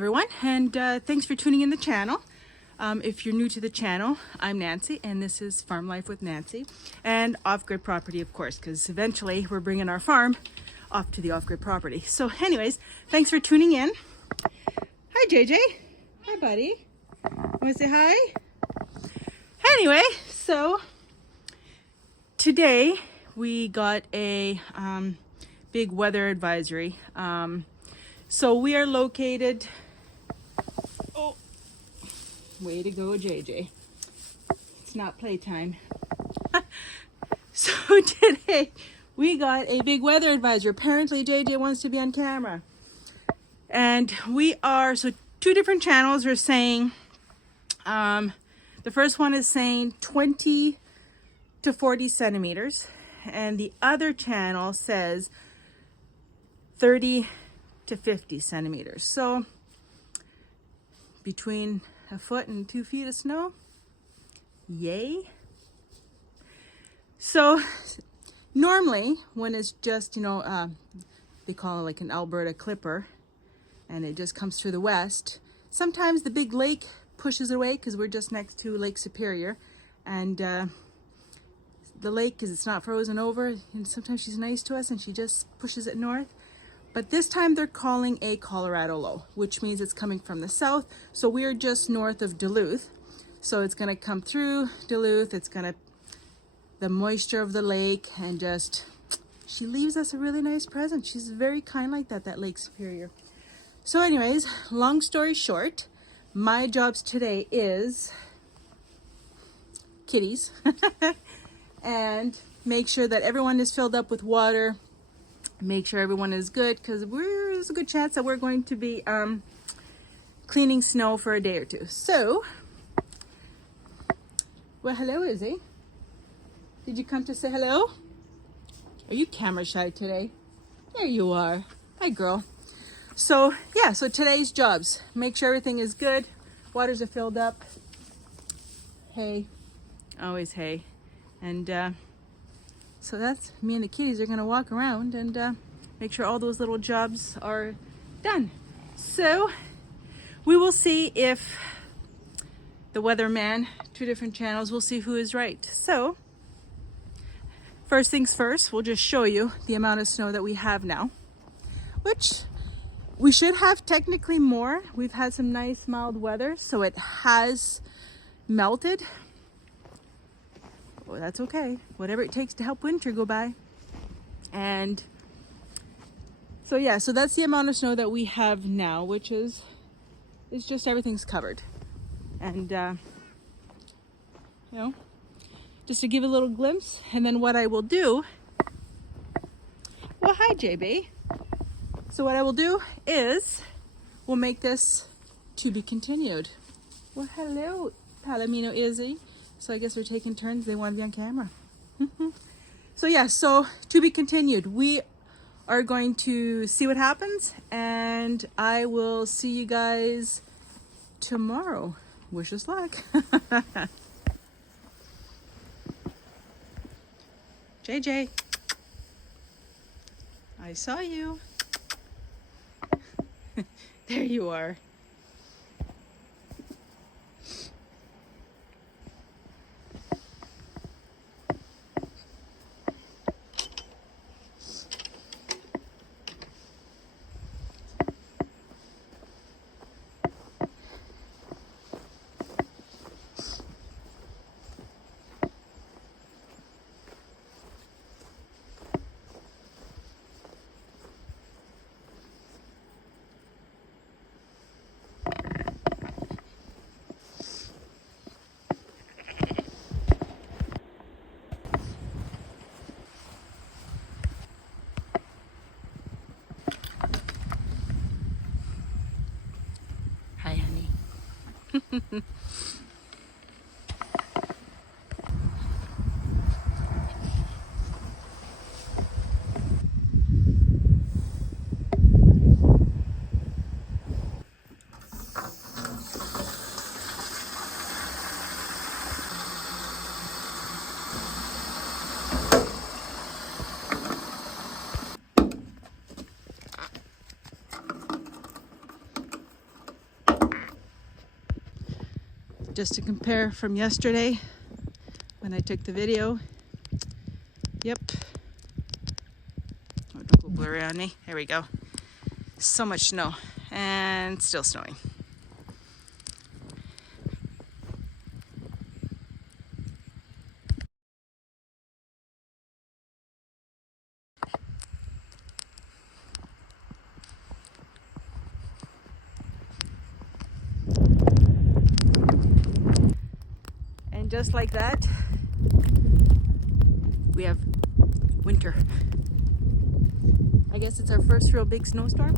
everyone, and thanks for tuning in the channel. If you're new to the channel, I'm Nancy, and this is Farm Life with Nancy, and off-grid property, of course, because eventually we're bringing our farm off to the off-grid property. So anyways, thanks for tuning in. Hi, JJ. Hi, buddy. Want to say hi? Anyway, so today we got a big weather advisory. So we are located, oh, way to go, JJ. It's not playtime. So today we got a big weather advisory. Apparently JJ wants to be on camera. And so two different channels are saying, the first one is saying 20 to 40 centimeters. And the other channel says 30 to 50 centimeters. So between a foot and 2 feet of snow, yay. So normally when it's just, they call it like an Alberta clipper, and it just comes through the west, sometimes the big lake pushes it away because we're just next to Lake Superior, and the lake, because it's not frozen over, and sometimes she's nice to us and she just pushes it north. But this time they're calling a Colorado low, which means it's coming from the south. So we're just north of Duluth. So it's gonna come through Duluth. It's gonna, the moisture of the lake, and just, she leaves us a really nice present. She's very kind like that, Lake Superior. So anyways, long story short, my jobs today is kitties and make sure that everyone is filled up with water. Make sure everyone is good, because there's a good chance that we're going to be cleaning snow for a day or two. So, well, hello, Izzy. Did you come to say hello? Are you camera shy today? There you are. Hi, girl. So, yeah, so today's jobs. Make sure everything is good. Waters are filled up. Hay. Always hay. And, so that's me and the kitties are going to walk around and make sure all those little jobs are done. So we will see if the weatherman, two different channels, we'll see who is right. So first things first, we'll just show you the amount of snow that we have now, which we should have technically more. We've had some nice mild weather, so it has melted. Well, that's okay. Whatever it takes to help winter go by. And so yeah, so that's the amount of snow that we have now, which is just everything's covered. And just to give a little glimpse, and then what I will do, well, hi JB. So what I will do is we'll make this to be continued. Well, hello Palomino Izzy. So I guess they're taking turns. They want to be on camera. So yeah, so to be continued. We are going to see what happens, and I will see you guys tomorrow. Wish us luck. JJ, I saw you. There you are. Hi, honey. just to compare from yesterday when I took the video. Yep. Oh, don't go blurry on me. There we go. So much snow, and still snowing. And just like that, we have winter. I guess it's our first real big snowstorm.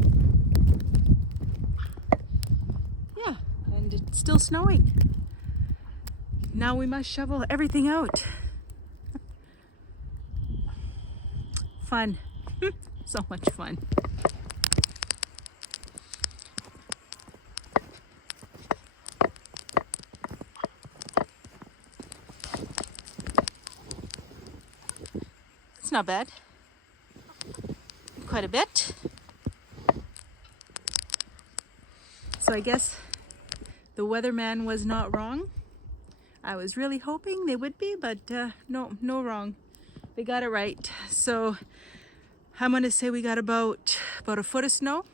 Yeah, and it's still snowing. Now we must shovel everything out. Fun. So much fun. It's not bad. Quite a bit. So I guess the weatherman was not wrong. I was really hoping they would be, but no wrong. They got it right. So I'm gonna say we got about a foot of snow,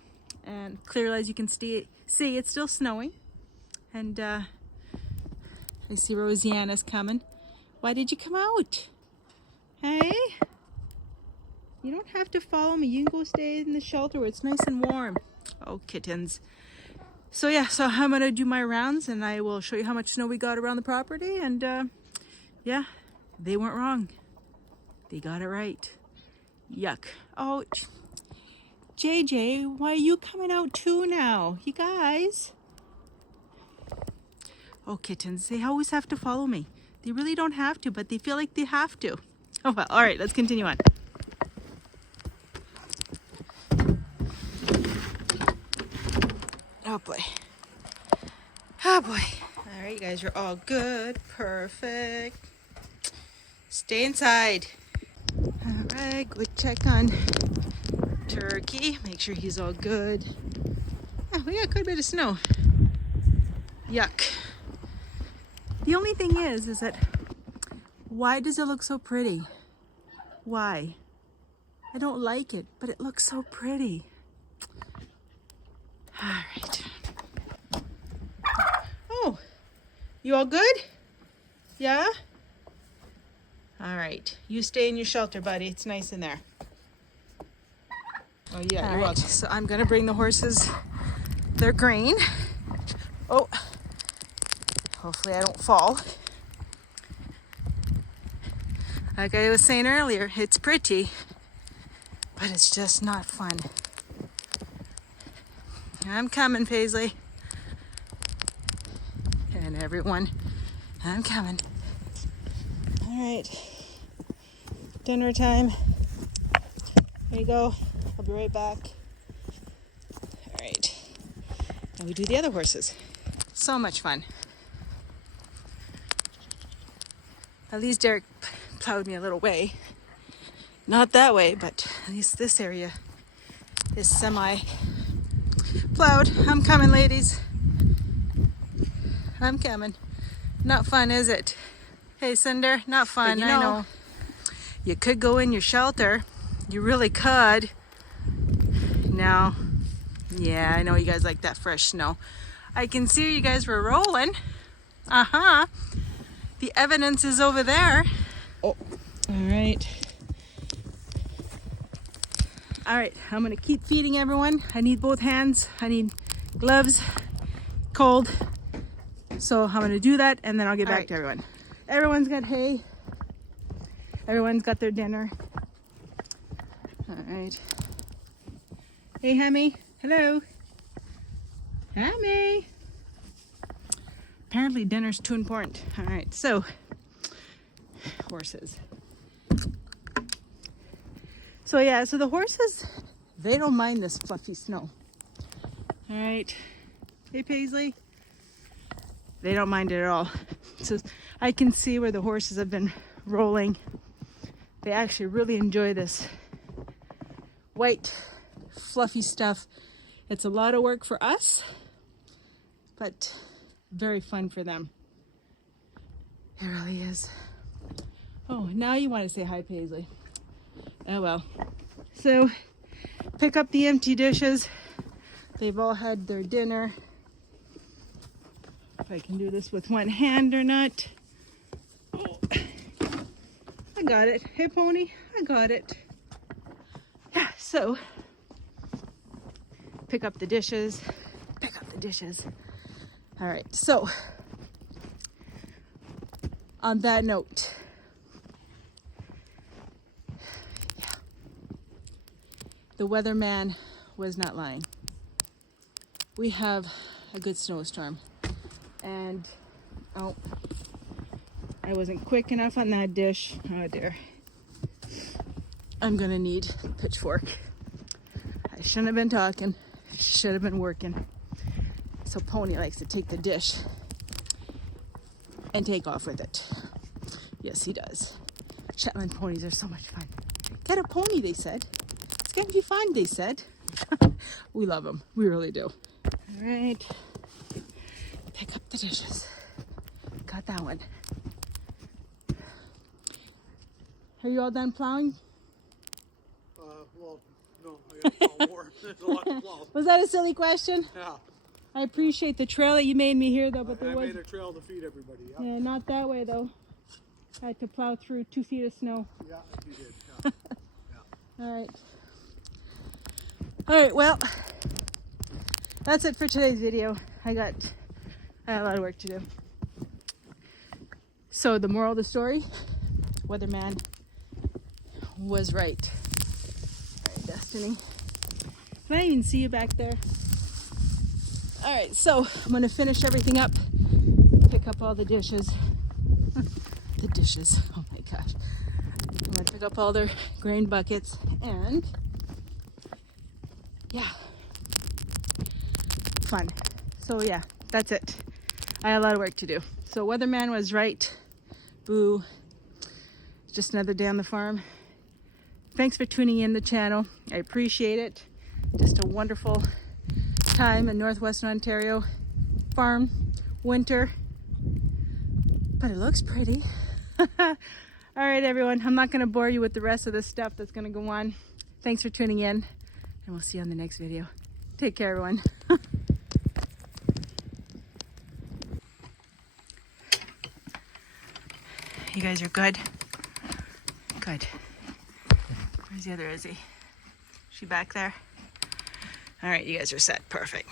and clearly as you can see it's still snowing. And I see Rosanna's coming. Why did you come out? Hey? You don't have to follow me. You can go stay in the shelter where it's nice and warm. Oh, kittens. So yeah, so I'm gonna do my rounds and I will show you how much snow we got around the property. And yeah, they weren't wrong. They got it right. Yuck. Oh, JJ, why are you coming out too now? You guys. Oh, kittens, they always have to follow me. They really don't have to, but they feel like they have to. Oh well, all right, let's continue on. Oh boy. Oh boy. All right, you guys are all good. Perfect. Stay inside. All right, go check on Turkey. Make sure he's all good. Oh, we got quite a bit of snow. Yuck. The only thing is that why does it look so pretty? Why? I don't like it, but it looks so pretty. All right. Oh, you all good? Yeah? All right. You stay in your shelter, buddy. It's nice in there. Oh, yeah, you're welcome. So I'm going to bring the horses their grain. Oh, hopefully I don't fall. Like I was saying earlier, it's pretty, but it's just not fun. I'm coming, Paisley. And everyone, I'm coming. All right, dinner time. There you go. I'll be right back. All right, now we do the other horses. So much fun. At least Derek plowed me a little way. Not that way, but at least this area is semi plowed. I'm coming, ladies. I'm coming. Not fun, is it? Hey, Cinder, not fun. I know. You could go in your shelter. You really could. No. Yeah, I know you guys like that fresh snow. I can see you guys were rolling. Uh-huh. The evidence is over there. Oh, all right. All right, I'm gonna keep feeding everyone. I need both hands. I need gloves, cold. So I'm gonna do that and then I'll get back to everyone. Everyone's got hay. Everyone's got their dinner. All right. Hey, Hammy. Hello. Hammy. Apparently dinner's too important. All right, so horses. So yeah, so the horses, they don't mind this fluffy snow. All right. Hey, Paisley. They don't mind it at all. So I can see where the horses have been rolling. They actually really enjoy this white, fluffy stuff. It's a lot of work for us, but very fun for them. It really is. Oh, now you want to say hi, Paisley. Oh well. So, pick up the empty dishes. They've all had their dinner. If I can do this with one hand or not. Oh, I got it. Hey, Pony, I got it. Yeah, so pick up the dishes. Pick up the dishes. All right, so on that note, yeah, the weatherman was not lying. We have a good snowstorm, and oh, I wasn't quick enough on that dish. Oh dear. I'm gonna need a pitchfork. I shouldn't have been talking. Should have been working. So Pony likes to take the dish and take off with it. Yes, he does. Shetland ponies are so much fun. Get a pony, they said. It's gonna be fun, they said. We love them. We really do. All right. Pick up the dishes. Got that one. Are you all done plowing? Well, no, I got to plow more. There's a lot to plow. Was that a silly question? Yeah. I appreciate the trail that you made me here, though, but I there was... made a trail to feed everybody. Yeah, Yeah, not that way, though. I had to plow through 2 feet of snow. yeah, you did. Yeah. Yeah. All right. All right, well, that's it for today's video. I got a lot of work to do. So the moral of the story, weatherman was right. All right, Destiny. Can I even see you back there? All right, so I'm gonna finish everything up, pick up all the dishes. The dishes, oh my gosh. I'm gonna pick up all their grain buckets and yeah, fun. So yeah, that's it. I had a lot of work to do. So weatherman was right. Boo. Just another day on the farm. Thanks for tuning in the channel. I appreciate it. Just a wonderful time in Northwestern Ontario. Farm, winter, but it looks pretty. All right, everyone. I'm not going to bore you with the rest of this stuff that's going to go on. Thanks for tuning in, and we'll see you on the next video. Take care, everyone. You guys are good? Good. Where's the other Izzy? She back there? All right, you guys are set. Perfect.